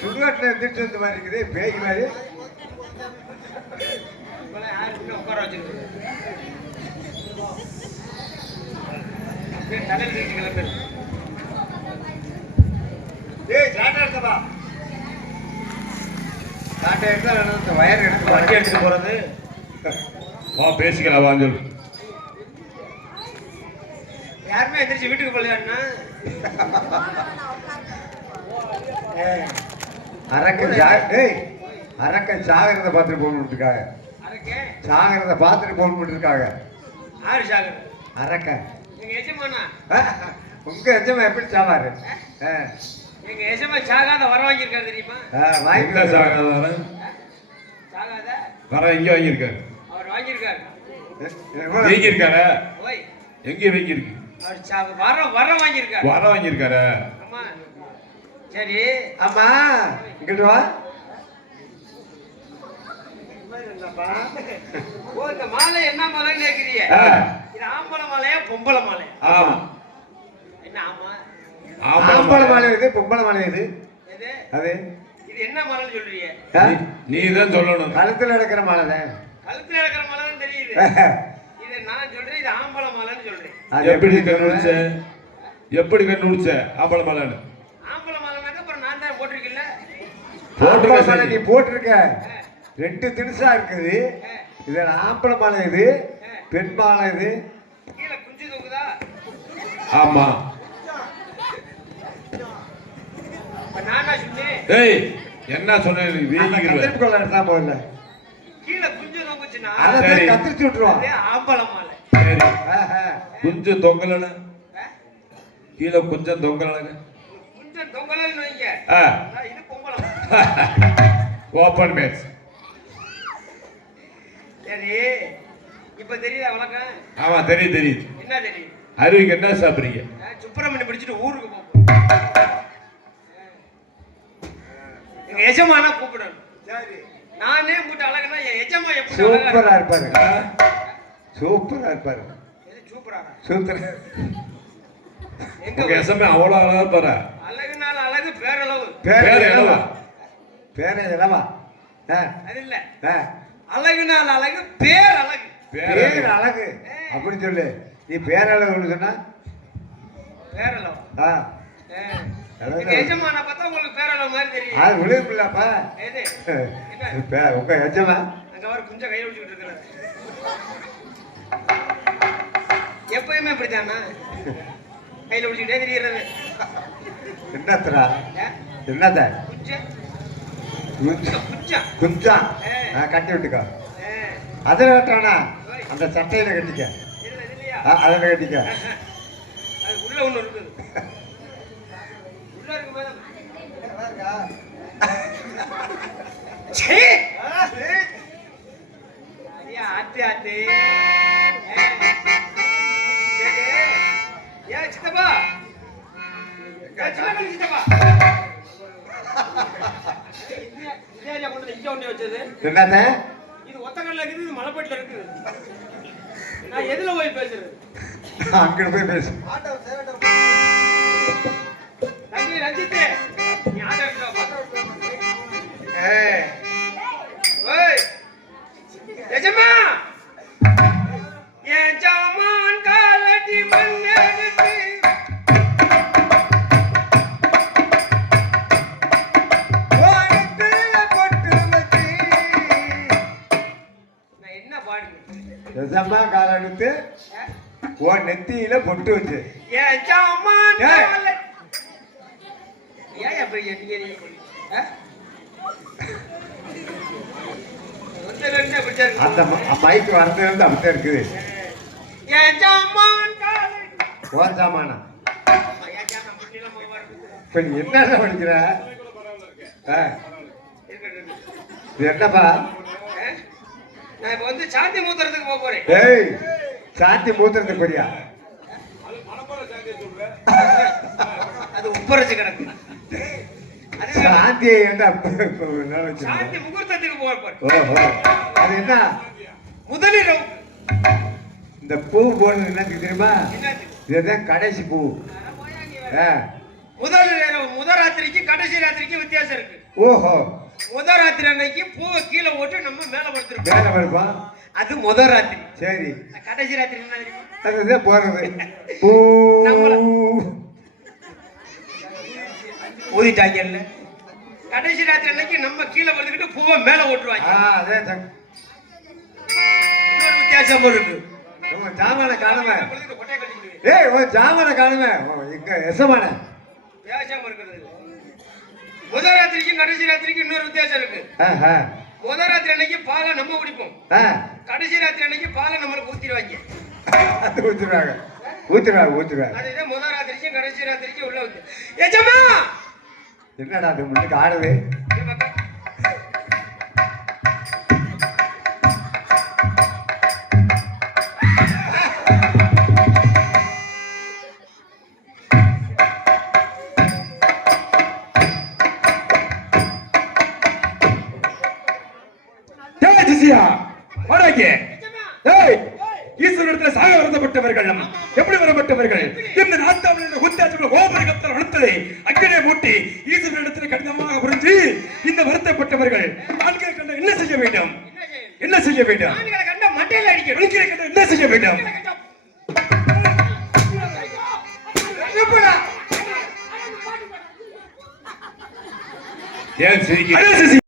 சுடுகாட்டில் இருந்துட்டு இருந்த மாதிரி இருக்குது பேய் மாதிரி. உட்கார வச்சிருக்கு வயர் எடுத்து வண்டி எடுத்துட்டு போறது. பேசிக்கலாம் வாங்க. யாருமே எந்திரிச்சு வீட்டுக்கு போகலையா? அரக்கன் சாகிறத பார்த்துட்டு போகணுக்காக சாகிறத பார்த்துட்டு போகணுக்காக. அரக்கன் உங்க எஜமா எப்படி சாவாரு? எங்க எஜமா சாகாத வர வாங்கியிருக்காரு தெரியுமா? வர எங்க வாங்கியிருக்காரு? அவர் வாங்கியிருக்காரு. வாங்கியிருக்காரு எங்க வாங்கியிருக்கு? அவர் வர வாங்கியிருக்காரு. வர வாங்கியிருக்காரு. ஆமா சரி. ஆமா இங்கிட்டு வா. இந்த மாலை என்ன மாலைன்னு கேக்குறீங்க? இது ஆம்பளை மாலையா பொம்பளை மாலையா? ஆமா. என்ன ஆமா? ஆம்பளை மாலை இது, பொம்பளை மாலை இது. எது? அது இது என்ன மாலைன்னு சொல்றீங்க? நீ தான் சொல்லணும். கழுத்துல எடுக்கிற மாலை தான். கழுத்துல எடுக்கிற மாலை தான் தெரியுது. இது நான் சொல்றேன், இது ஆம்பளை மாலைன்னு சொல்றேன். எப்படி கண்டுபிடிச்ச? எப்படி கண்டுபிடிச்ச ஆம்பளை மாலைன்னு? ஆம்பளை மாலைனாக்க அப்புறம் நான் தான் போட்டிருக்கேன்ல. ஆம்பளை மாலை நீ போட்டிருக்க. ரெண்டு தினுசா இருக்குது. இது ஆம்பளை மாலை, இது பெண் மாலை. இது கீழே குஞ்சு தூக்குதா? ஆமா. நானா சொன்னேன்? ஏய் என்ன சொன்னே? கத்திரிப்பு கொள்ள எடுத்தா போகல. கீழே குஞ்சு தொங்குச்சுன்னா அதை கத்திரிச்சு விட்டுருவான். ஆம்பளை மாலை. சரி. குஞ்சு தொங்கலன கீழே கொஞ்சம் தொங்கலன கொஞ்சம் தொங்கலன்னு வைங்க. இது பொம்பளை. Open match. சரி இப்ப தெரியுதா வணக்கம்? ஆமா தெரியுது தெரியுது. என்ன தெரியுது? அருவிக்கு என்ன சாப்பிடுறீங்க? சுப்பிரமணி பிடிச்சிட்டு ஊருக்கு போவோம். எங்க எஜமானா கூப்பிடணும். சரி நானே கூட்ட அழகுனா எஜமா எப்படி சூப்பரா இருப்பாரு. சூப்பரா இருப்பாரு. சூப்பரா சூப்பரா. எங்க எஜமா அவ்வளவு அழகா இருப்பாரு. அழகுனால அழகு பேரளவு. பேரளவா? பேரளவா? அது இல்ல. அழகுனால அழகு பேரழகு. பேரழகு அப்படி சொல்லு. நீ பேரளவுன்னு சொன்னா பேரளவா? எஜமான பார்த்தா உங்களுக்கு பேரளவு மாதிரி தெரியும். அது விழுப்புலப்பா. எது? உங்க எஜமா அங்க வர குஞ்ச கையில வச்சுக்கிட்டு இருக்கிறாரு. எப்பயுமே இப்படித்தானா? கையில வச்சுக்கிட்டே தெரியுறது. என்னத்தரா? என்னத்த? குஞ்சா கட்டி விட்டுக்கோ. அதில் கட்டானா அந்த சட்டையில கட்டிக்க. அதில் கட்டிக்க. உள்ள ஒண்ணு இருக்குது. உள்ள இருக்கு மேடம். ஆத்தி ஆத்தி. ஏன் சித்தப்பா? சித்தப்பா என்னத்த? இது ஒத்தக்கல்ல இருக்குது, இது மலைப்பட்டில இருக்குது. நான் எதுல போய் பேசுறது? அங்கிட்டு போய் பேசு. தம்பி ரஞ்சித், நீ ஆட்டோ எடுத்துவா. ஓய் எஜமா, என் ஜாமான் காலடி மண்ணெடுத்து எஜமா கால எடுத்து ஓ நெத்தியில பொட்டு வச்சு. என் ஜாமான் காலடி. ஏன் அப்படி என்கிறீ? அந்த மைக்கு வரது வந்து அப்படித்தான் இருக்குது. ஓன் சாமானா? இப்ப நீ என்ன படிக்கிற? என்னப்பா? நான் இப்ப வந்து சாந்தி மூத்திரத்துக்கு போக போறேன். ஏய் சாந்தி மூத்திரத்துக்கு போறியா? அது உப்பரச்சு கிடக்கு. சாந்தியை சாந்தி முகூர்த்தத்துக்கு போக போறேன். ஓஹோ அது என்ன? முதலிரவு. இந்த பூ போடுறது என்னத்துக்கு தெரியுமா? என்னது? இதுதான் கடைசி பூ. ஆ. முதல் ராத்திரிக்கு கடைசி ராத்திரிக்கு வித்தியாசம் இருக்கு. ஓஹோ. முதல் ராத்திரி அன்னைக்கு பூவை கீழே போட்டு நம்ம மேல படுத்துருப்போம். மேல வருப்போம். அது முதல் ராத்திரி. சரி. கடைசி ராத்திரி என்ன தெரியுமா? அதுதான் போடுறது. பூ. ஊதிட்டாங்கல்ல. கடைசி ராத்திரி அன்னைக்கு நம்ம கீழே படுத்துக்கிட்டு பூவை மேல ஓட்டுவாங்க. அதான் இன்னொரு வித்தியாசம் இருக்கு. உன் ஜாமான காணுமே. கொட்டை கட்டிக்கிட்டு ஏய், உன் ஜாமான காணுமே. இங்க எசமான பேசாம இருக்கிறது. முதல் ராத்திரிக்கும் கடைசி ராத்திரிக்கும் இன்னொரு வித்தியாசம் இருக்கு. முதல் ராத்திரி அன்னைக்கு பாலை நம்ம குடிப்போம். கடைசி ராத்திரி அன்னைக்கு பாலை நம்மளுக்கு ஊத்திடுவாங்க. ஊத்துருவாங்க. அதுதான் முதல் ராத்திரிக்கும் கடைசி ராத்திரிக்கும் உள்ள வந்து ஏஜமா என்னடா அது முன்னுக்கு ஆடுது? ஈஸ்வரத்தில் சாக வருத்தப்பட்டவர்கள் எப்படி வரப்பட்டவர்கள்? இந்த நாட்டாமல் உத்தியாசங்கள் கோபுரத்தில் அழுத்ததை அக்கினை மூட்டி ஈஸ்வரனிடத்தில் கடினமாக புரிஞ்சு இந்த வருத்தப்பட்டவர்கள் ஆண்களை கண்ட என்ன செய்ய வேண்டும்? என்ன செய்ய வேண்டும்? கண்ட மண்டையில அடிக்கணும். ஆண்களை கண்ட என்ன செய்ய வேண்டும்? ஏன் சிரிக்க